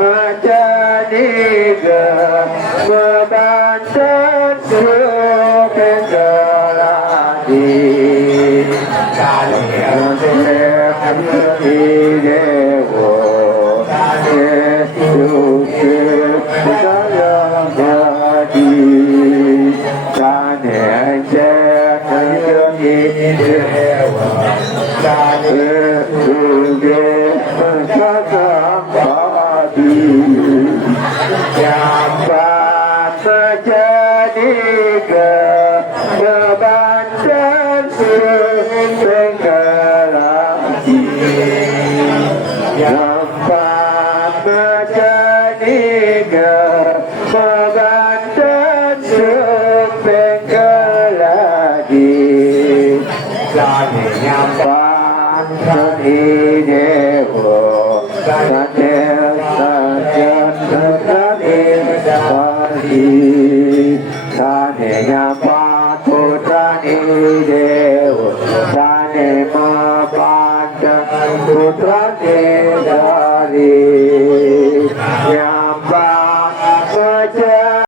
menjadi membantu kegeladi kalian di dewa Yesus dalam hati kalian di dewa dapat menjadi beban dan segala dapat menjadi beban dan segala Putra dari